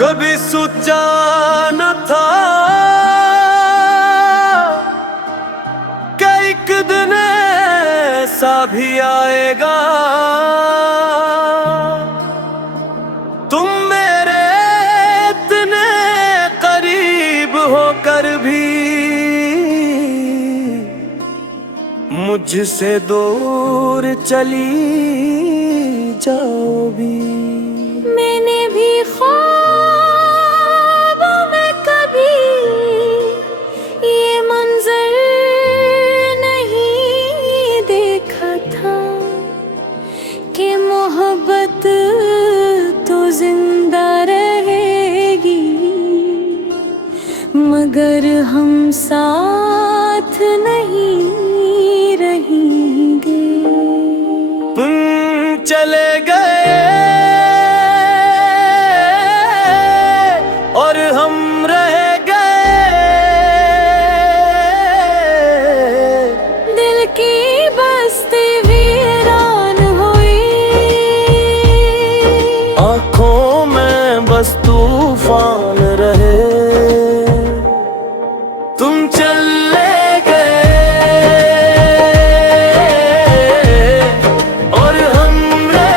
कभी सोचा न था कि एक दिन ऐसा भी आएगा, तुम मेरे इतने करीब होकर भी मुझसे दूर चली जाओगी। मैंने भी ख्वाबों में कभी ये मंजर नहीं देखा था कि मोहब्बत तो जिंदा रहेगी मगर हम साथ नहीं रहेंगे। तुम चले गए और हम रह गए, दिल की बस्ती वीरान हुई, आंखों में बस तूफान रहे। तुम चले गए और हम रह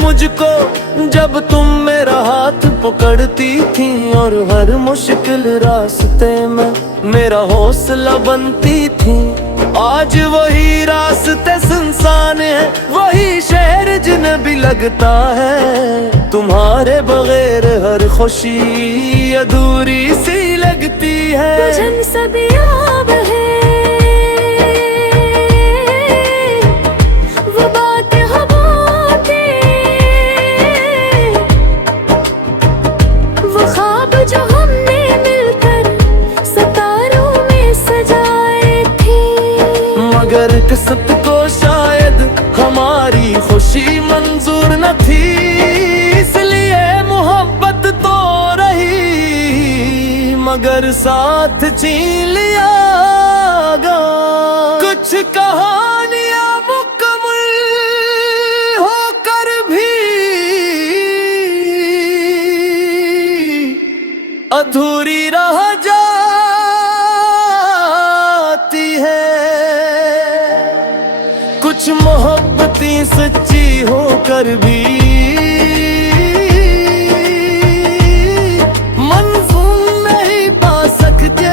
मुझको जब तुम मेरा हाथ पकड़ती थी और हर मुश्किल रास्ते में मेरा हौसला बनती थी। आज वही रास्ते सुनसान है, वही शहर जिन्हें भी लगता है तुम्हारे बगैर हर खुशी अधूरी सी लगती है। तुझन सब याद है वो बात हवा के, वो ख्वाब जो हमने मिलकर सितारों में सजाए थे। मगर किस्मत को शायद हमारी खुशी मंजूर न थी, इसलिए मोहब्बत तो रही मगर साथ छीन लिया गया। कुछ कहानियां मुकम्मल होकर भी अधूरी रह जाती है, कुछ मोहब्बतें सच्ची होकर भी मंज़ूर नहीं पा सकते।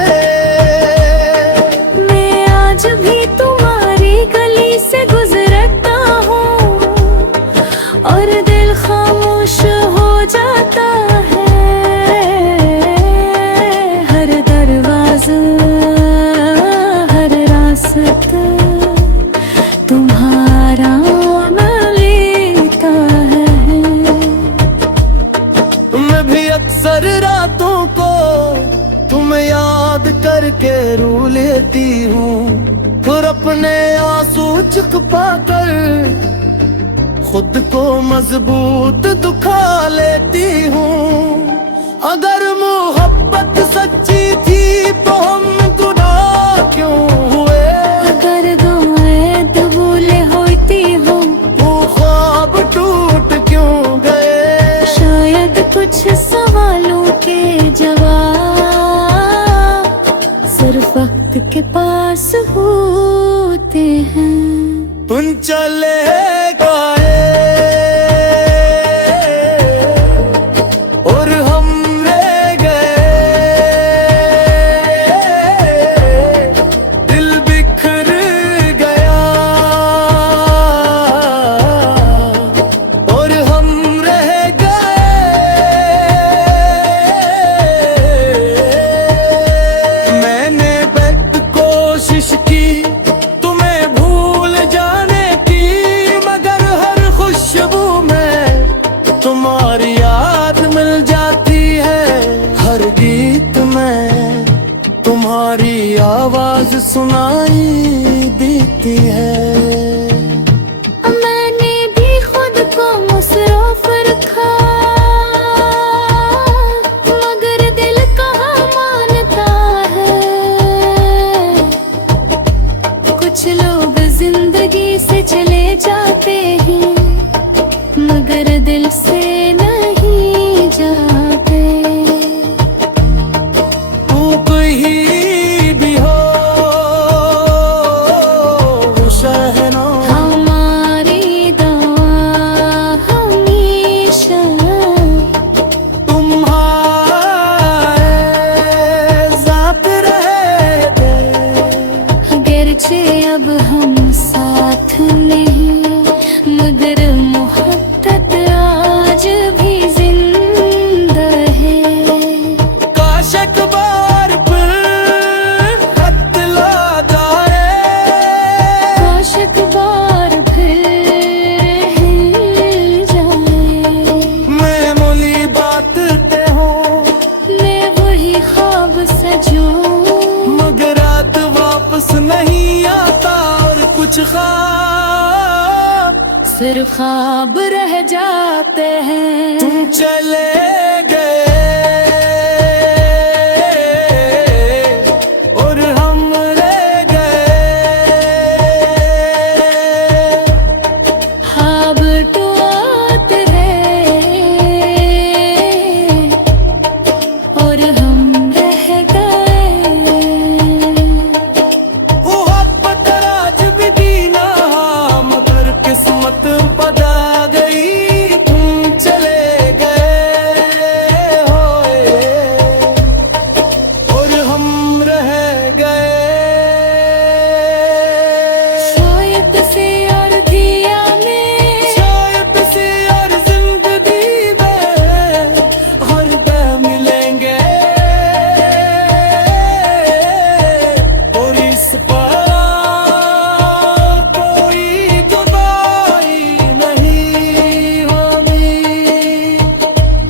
मैं आज भी तुम्हारी गली से गुजरता हूँ और दिल खामोश हो जाता है। हर दरवाज़ा हर रास्ता तुम्हारा लेता है। मैं भी अक्सर रातों को तुम्हें याद करके रो लेती हूँ, फिर अपने आंसू छुपा कर खुद को मजबूत दुखा लेती हूँ। अगर मोहब्बत सच्ची थी तो हम गुनाह क्यों हुए? अगर गैद भूले होती हो वो ख्वाब टूट क्यों गए? शायद कुछ सवालों के जवाब सिर्फ वक्त के पास होते हैं। तुम चले गए और हम रह गए, दिल बिखर गया और हम रह गए। मैंने बेहद कोशिश की तुम्हारी आवाज सुनाई देती है। मैंने भी खुद को मुसरफ रखा, मगर दिल कहाँ मानता है। कुछ लोग जिंदगी से चले जाते हैं, मगर दिल से नहीं जाते। तू कहीं भी हो शहनो, हमारी दुआ हमेशा तुम्हारे साथ रहेंगे। अगरचे अब हम साथ नहीं, मगर मोहब्बत आज भी जिंदा है। काश एक बार फिर खत ला जाए, काश एक बार फिर हिल जाए। मैं मोली बात ते हूँ, मैं वही ख्वाब सजूं, मगर रात वापस नहीं आता। और कुछ ख्वाब सिर्फ ख्वाब रह जाते हैं। तुम चले गए और हम रह गए। ख्वाब तो आते हैं और हम रह गए। मोहब्बत राज भी दीना, मगर किस्मत बदल गई। तुम चले गए होए और हम रह गए। शायद से और दिया में, शायद से और जिंदगी में हर दम मिलेंगे। और इस पर कोई जुदाई नहीं होनी,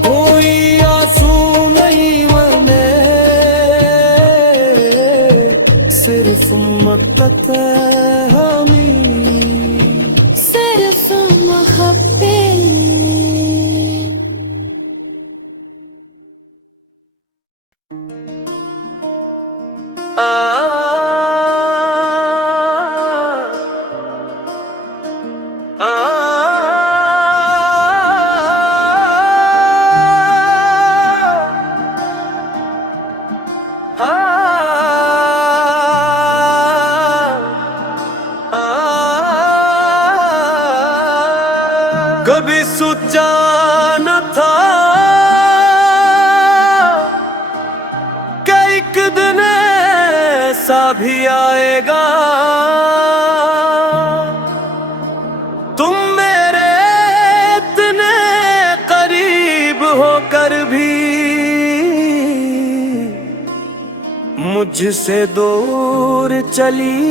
कोई आंसू नहीं बने, सिर्फ मोहब्बत हमें। सिर्फ मोहब्बत। कभी सोचा न था कि एक दिन ऐसा भी आएगा। तुम मेरे इतने करीब होकर भी मुझसे दूर चली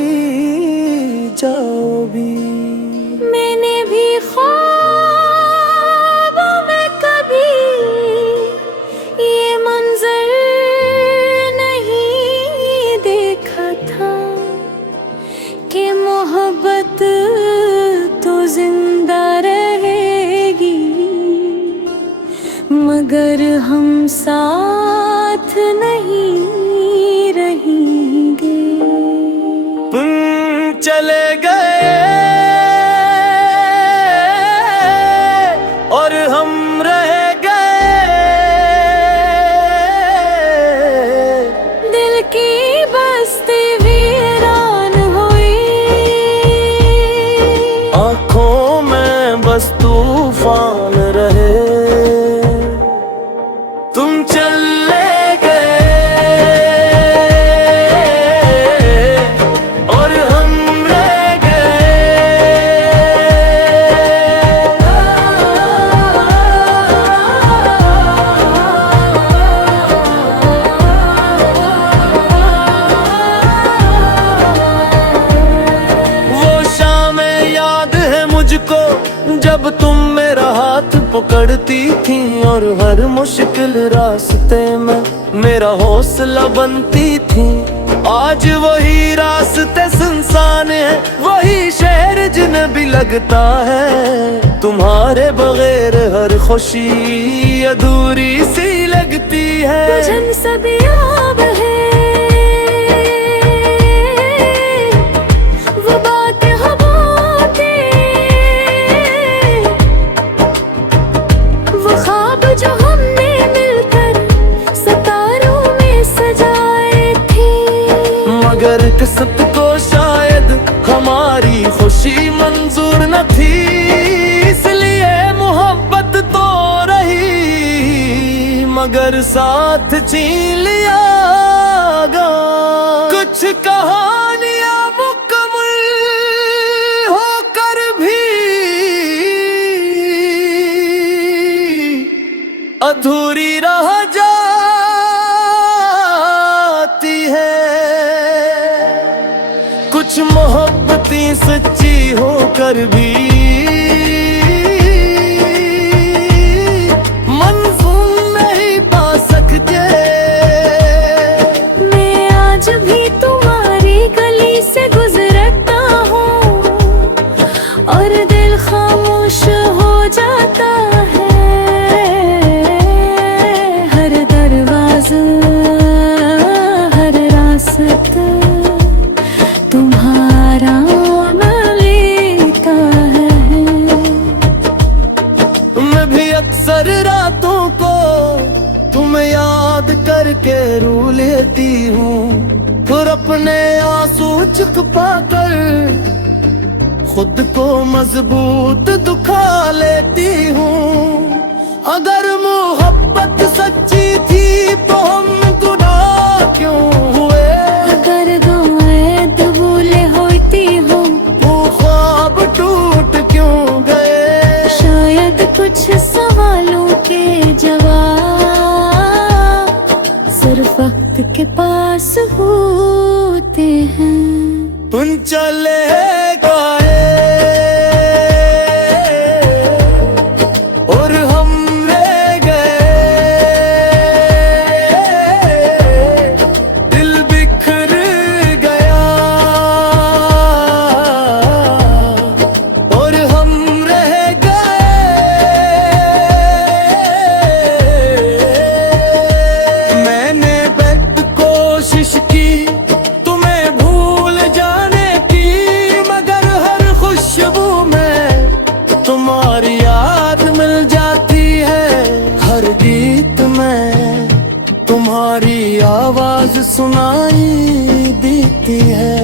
जाओगी। मैंने भी ख्वाबों में कभी ये मंजर नहीं देखा था कि मोहब्बत तो जिंदा रहेगी, मगर हम साथ नहीं रहेंगे। तुम चले गए और हम रह गए। दिल की बस्ती वीरान हुई, आँखों में बस तूफान रहे। तुम चले गए और हम रह गए। वो शामें याद है मुझको जब तुम मेरा हाथ पकड़ती थी, और हर मुश्किल रास्ते में मेरा हौसला बनती थी। आज वही रास्ते सुनसान है, वही शहर जिन्हें भी लगता है तुम्हारे बगैर हर खुशी अधूरी सी लगती है। तुझन सब याद है वो बातें हो बातें, वो ख्वाब जो हमने मिलकर सितारों में सजाए थे। मगर किस्मत को शायद हमारी खुशी मंजूर न थी, इसलिए मोहब्बत तो रही मगर साथ छीन लिया गया। कुछ कहानियां मुकम्मल होकर भी अधूरी रह जाती है। कुछ मोहब्बतें सच्ची होकर भी मंजूर नहीं पा सकते। मैं आज भी तुम्हारी गली से गुजरता हूँ और दिल खामोश हो जाता है। हर दरवाजा हर रास्ता तुम्हारा लेता है। मैं भी अक्सर रातों को तुम्हें याद करके रो लेती हूँ, फिर अपने आंसू छुपा कर खुद को मजबूत दुखा लेती हूँ। अगर मोहब्बत सच्ची थी तो हम गुनाह क्यों हुए? अगर गायब भूले होती हो वो ख्वाब टूट क्यों गए? शायद कुछ सवालों के जवाब सिर्फ वक्त के पास होते हैं। तुम चले गए और हम रह गए, दिल बिखर गया और हम रह गए। मैंने बेहद कोशिश की तुम्हें भूल जाने की, मगर हर खुशबू में तुम्हारी याद मिल जाती है। हर गीत में तुम्हारी आवाज सुनाई देती है।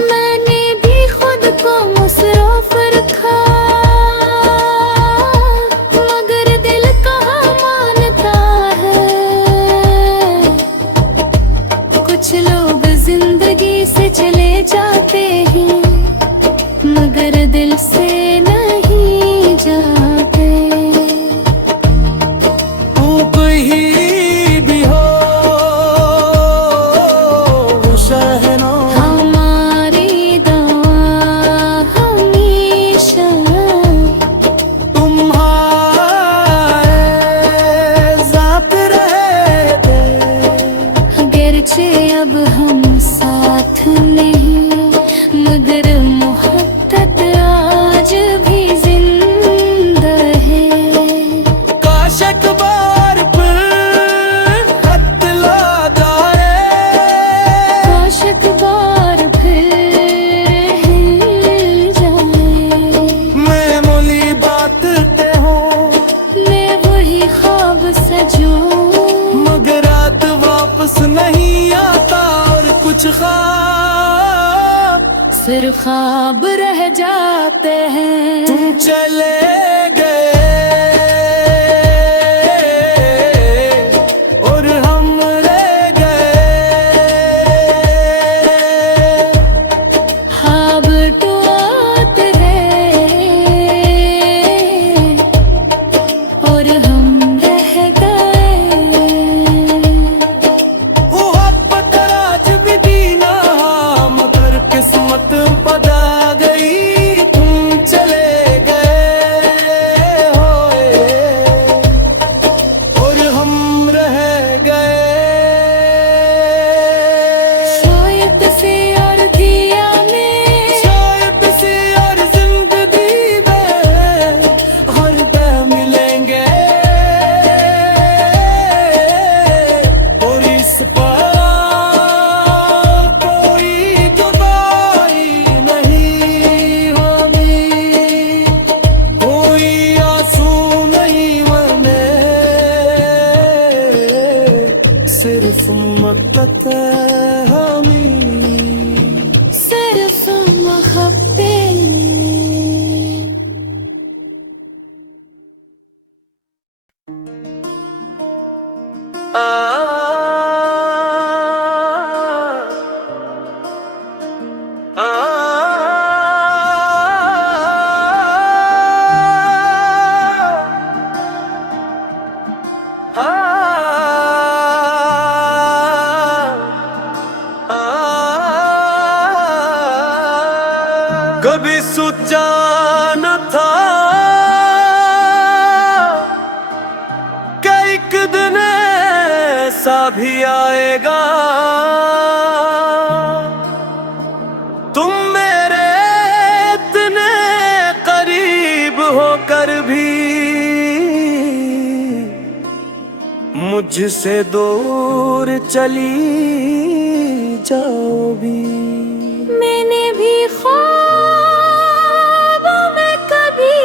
मैंने भी खुद को मुसरफ रखा मगर दिल कहाँ मानता है। कुछ लोग जिंदगी से चले जाते हैं मगर दिल से नहीं जाते। तू कहीं भी हो शहनो, हमारी दुआ हमेशा तुम्हारे साथ रहते। अगरचे अब हम साथ नहीं मगर मोहब्बत आज भी जिंदा है। काश एक बार फिर खत ला जाए, काश एक बार फिर हिल जाए। मैं मोली बात ते हूँ मैं वही ख्वाब सजूं मगर रात वापस नहीं आता और कुछ ख्वाब सिर्फ ख्वाब रह जाते हैं। तुम चले गए और हम रह गए। ख्वाब तो आते रहे और हम रह गए। मोहब्बत राज भी दीना मगर किस्मत बदल गई। तुम चले गए कभी सोचा न था कि एक दिन ऐसा भी आएगा। तुम मेरे इतने करीब होकर भी मुझसे दूर चली जाओगी। मैंने भी ख्वाबों में कभी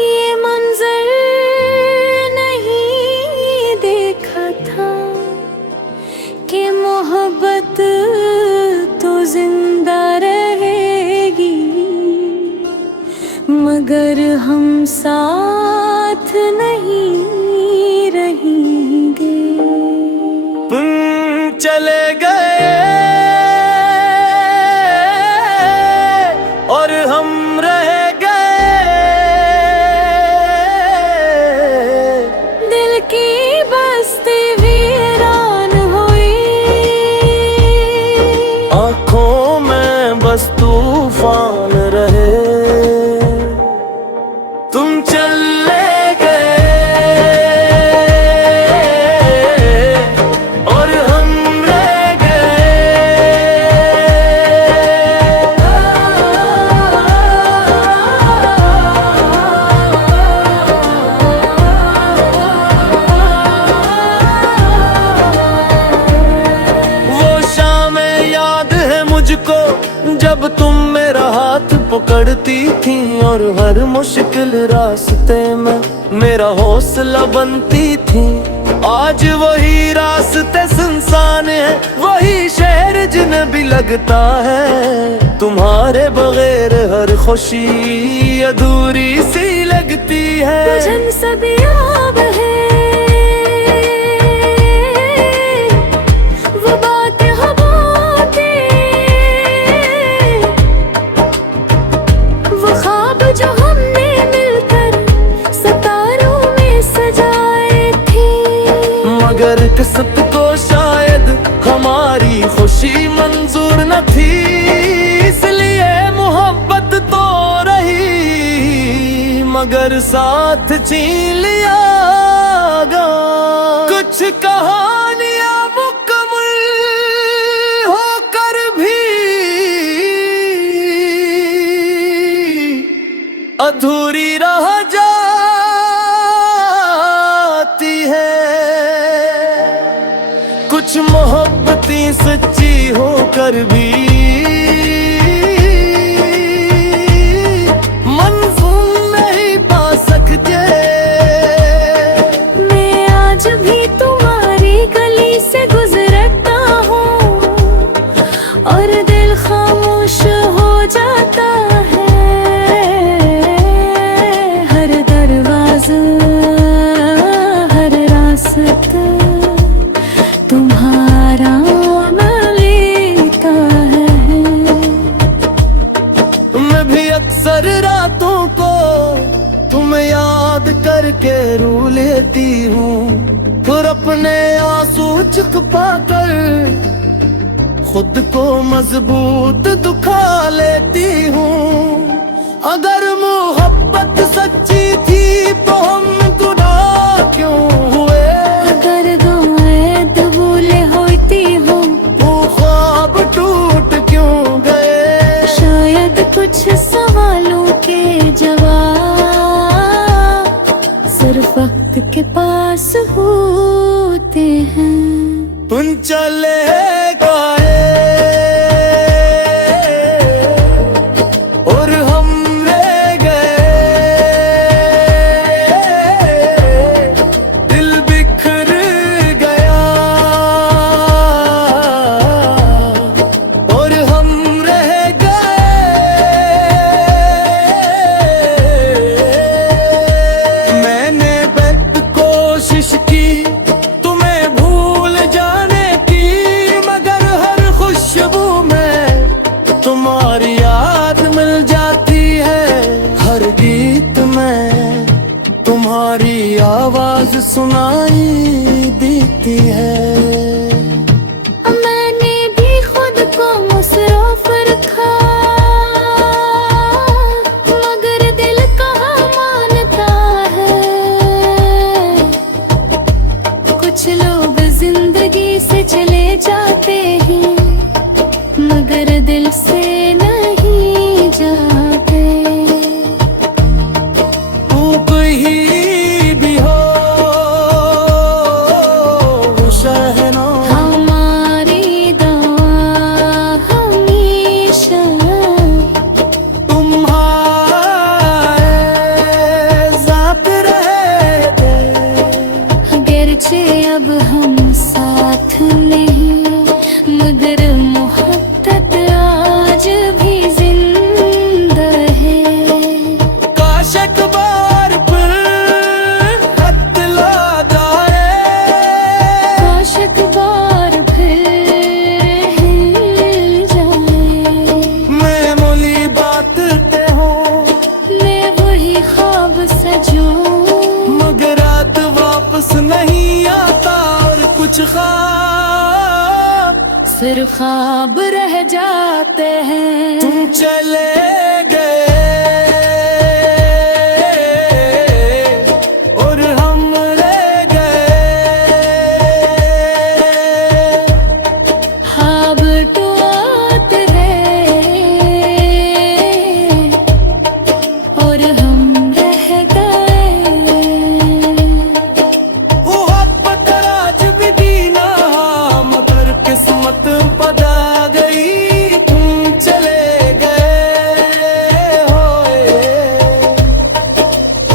ये मंजर नहीं देखा था कि मोहब्बत तो जिंदा रहेगी मगर हम साथ नहीं रहेंगे। तुम चले गए और हम रह गए, दिल की बस्ती वीरान हुई, आँखों में बस तूफान रहे। तुम चले गए और हम रह गए, वो शामें याद है मुझको जब तुम मेरा हाथ पकड़ती थी और हर मुश्किल रास्ते में मेरा हौसला बनती थी। आज वही रास्ते सुनसान है, वही शहर जिन्हें भी लगता है तुम्हारे बगैर हर खुशी अधूरी सी लगती है। तुझन सब याद है वो बात हो बातें, वो ख्वाब जो हमने मिलकर सितारों में सजाए थे। मगर किस्मत को शायद हमारी खुशी मंजूर न थी, इसलिए मोहब्बत तो रही मगर साथ छीन लिया गया। कुछ कहानियां मुकम्मल होकर भी अधूरी रह जाती है। कुछ मोहब्बतें सच्ची होकर भी मंजूर नहीं पा सकते। मैं आज भी तुम्हारी गली से गुजरता हूँ और दिल खामोश हो जाता है। हर दरवाजा हर रास्ता तुम्हारा लेता है। मैं भी अक्सर रातों को तुम्हें याद करके रो लेती हूँ, फिर अपने आंसू छुपा कर खुद को मजबूत दुखा लेती हूँ। अगर मोहब्बत सच्ची थी तो हम गुनाह क्यों हुए? अगर गैद भूले होती हूँ वो ख्वाब टूट क्यों गए? शायद कुछ सवालों के जवाब सिर्फ वक्त के पास होते हैं। तुम चले गए और हम रह गए, दिल बिखर गया और हम रह गए। मैंने बेहद कोशिश की तुम्हें भूल जाने की, मगर हर खुशबू जाते हैं मगर दिल से नहीं जाते। तू कोई भी हो शहनो, हमारी दुआ हमेशा तुम्हारे साथ रहते। अगरचे अब हम साथ नहीं मगर मोहब्बत आज भी जिंदा है। काश एक बार फिर खत लगाए, काश एक बार फिर हिल जाए। मैं मोली बात ते हूँ मैं वही ख्वाब सजूं मगर रात वापस नहीं आता और कुछ ख्वाब सिर्फ ख्वाब रह जाते हैं। तुम चले गए और हम रह गए। ख्वाब तो आते हैं और हम रह गए। वो मोहब्बत आज भी दीना मगर किस्मत बदल गई। तुम चले गए होए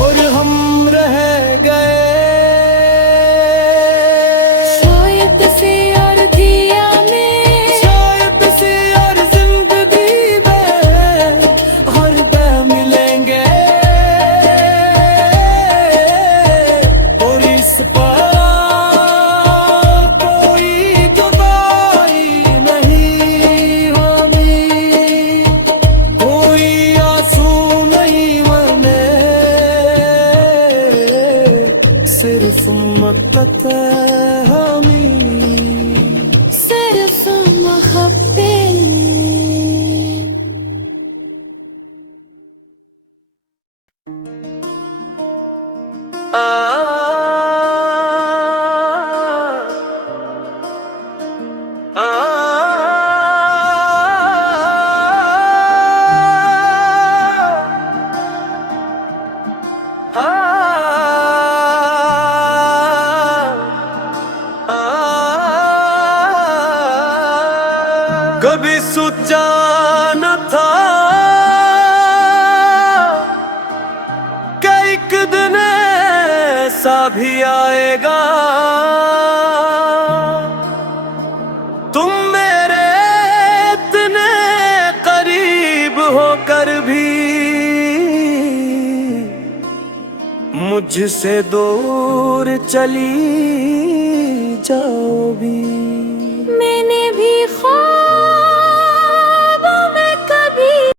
और हम रह गए। शायद से और दिया में, शायद से और जिंदगी में हर दम मिलेंगे और इस पर कोई जुदाई नहीं होनी, कोई आंसू नहीं बने, सिर्फ मोहब्बत हमें। सिर्फ मोहब्बत। कभी सोचा न था कि एक दिन ऐसा भी आएगा, तुम मेरे इतने करीब होकर भी मुझसे दूर चली जाओगी। मैंने भी ख्वाब